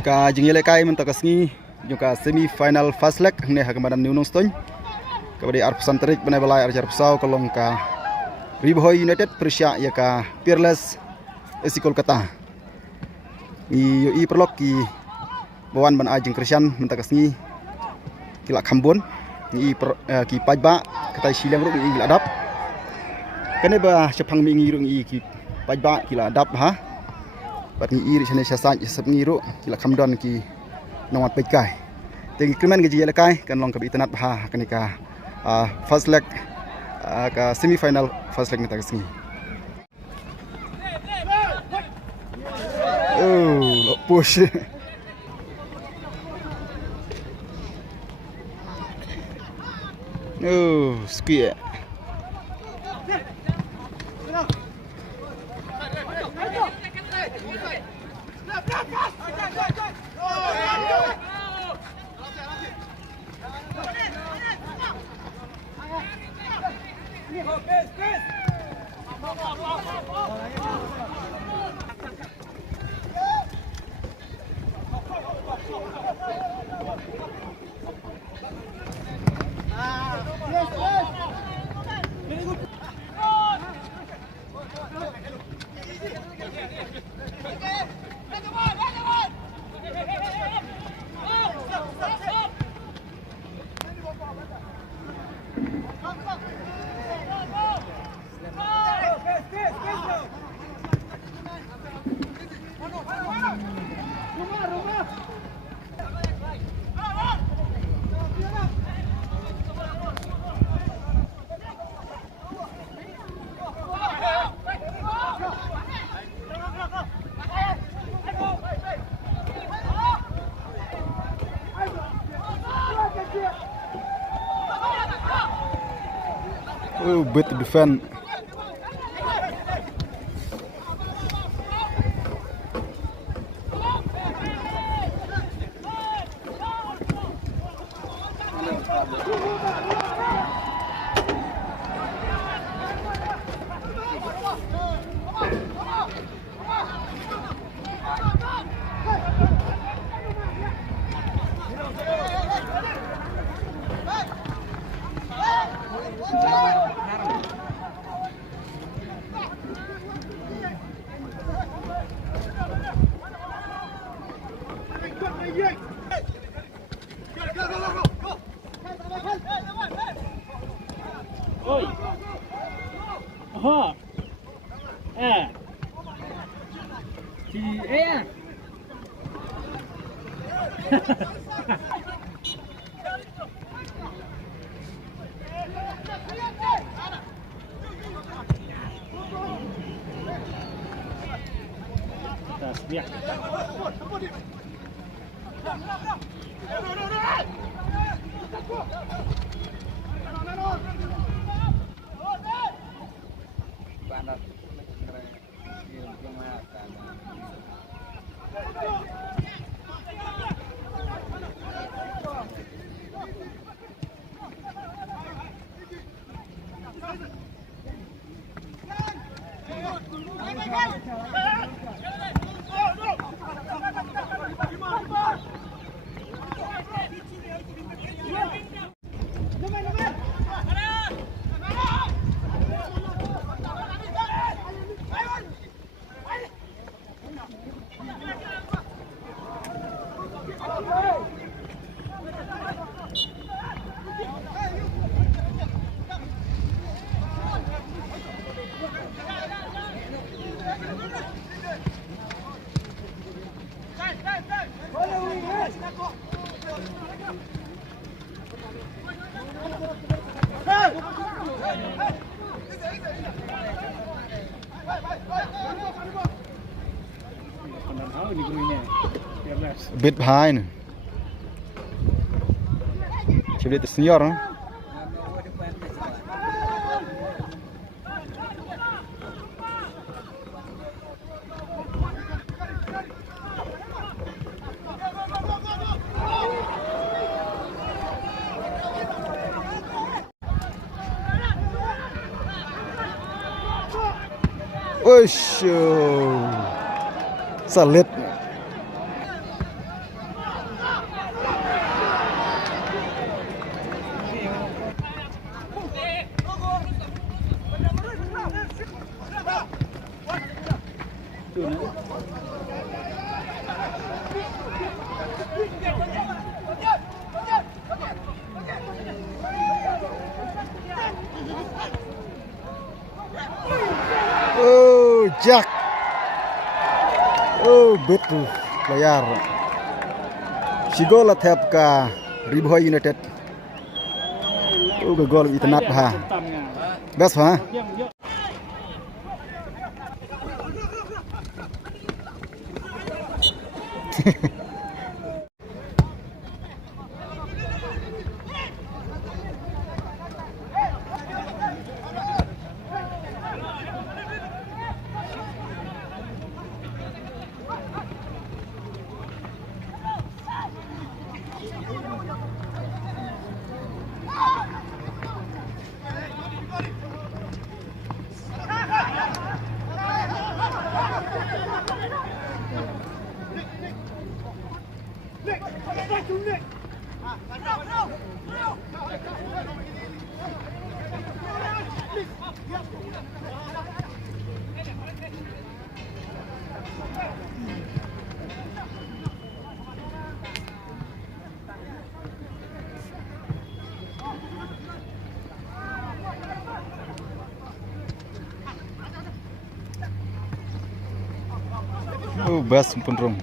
Ka jengile kai mentakasni juga semi final fast leg ne hakamadan New Nongstoy kabadi arpusan terik benai balai arjar pesau kolong ka Ribohoi United Persia ya ka Peerless FC Kolkata i perlok ki bawan ban ajeng Christian mentakasni kila Khambon ki pajba katai silang ru i adap kene ba chapang mi ngi ru i ki pajba kila adap ha bat ni iri chane sasaj sab ngiru kila Khamdon ki nawat pekai tegi krimen gaji lekai kan long ka bitanat bah kanika first leg ka semi final first leg nita kesini oh push oh square oh bit to defend oi aha thì tasbih bit behind coba lihat senior Uish, salit. Oh, Jack. Oh, betul layar. Sigol athap ka Ribhoi United. Oh, gol itnat ha. Best ha. Oh, best pun rum.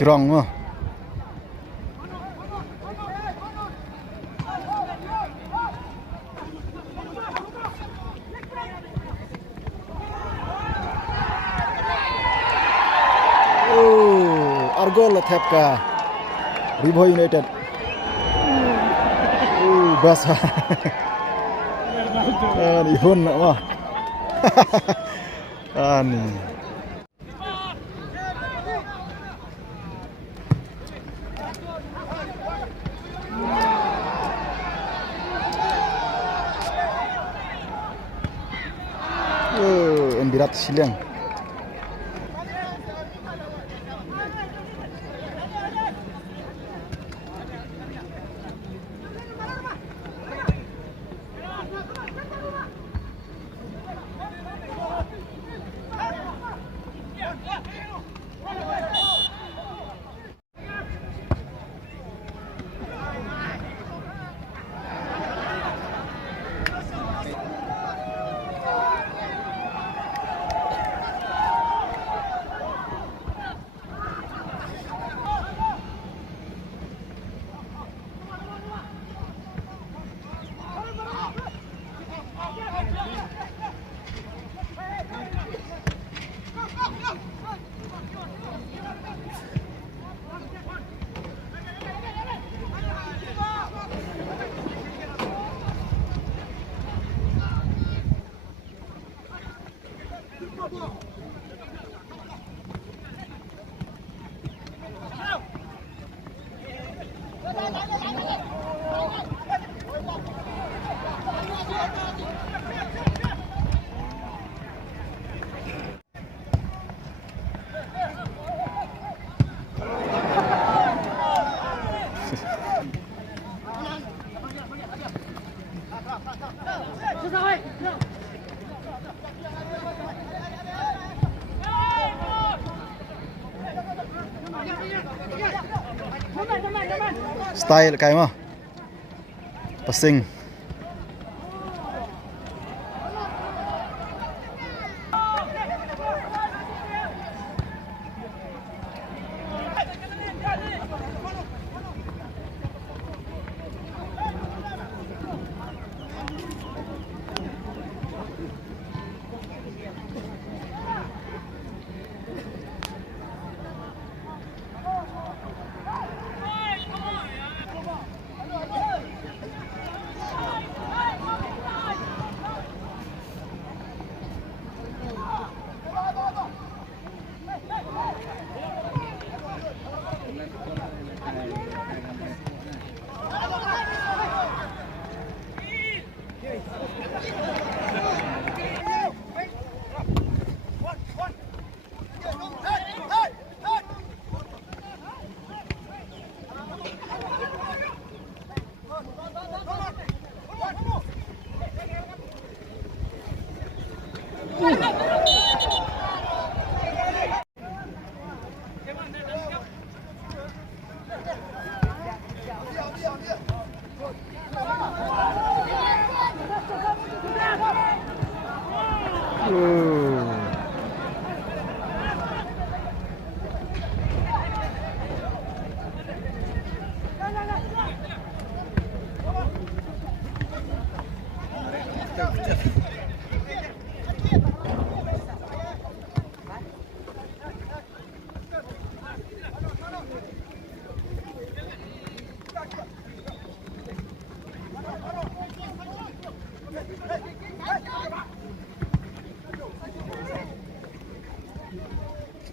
Curang mah. Oh, Argol athap ka Ribhoi United. Oh, bas. Ani pun mah. Ani. Birat Siliang. style kai ma passing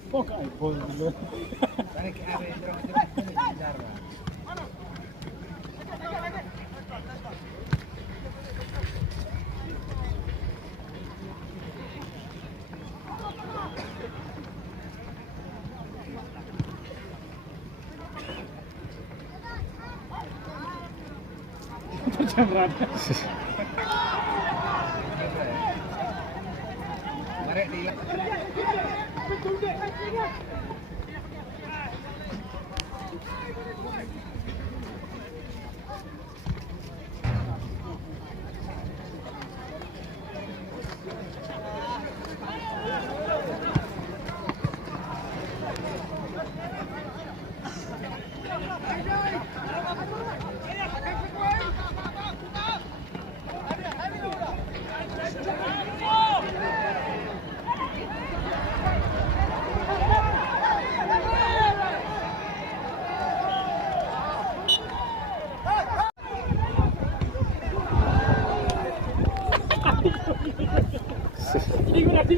Fuck iPhone dulu. Perjalanan. Ini berarti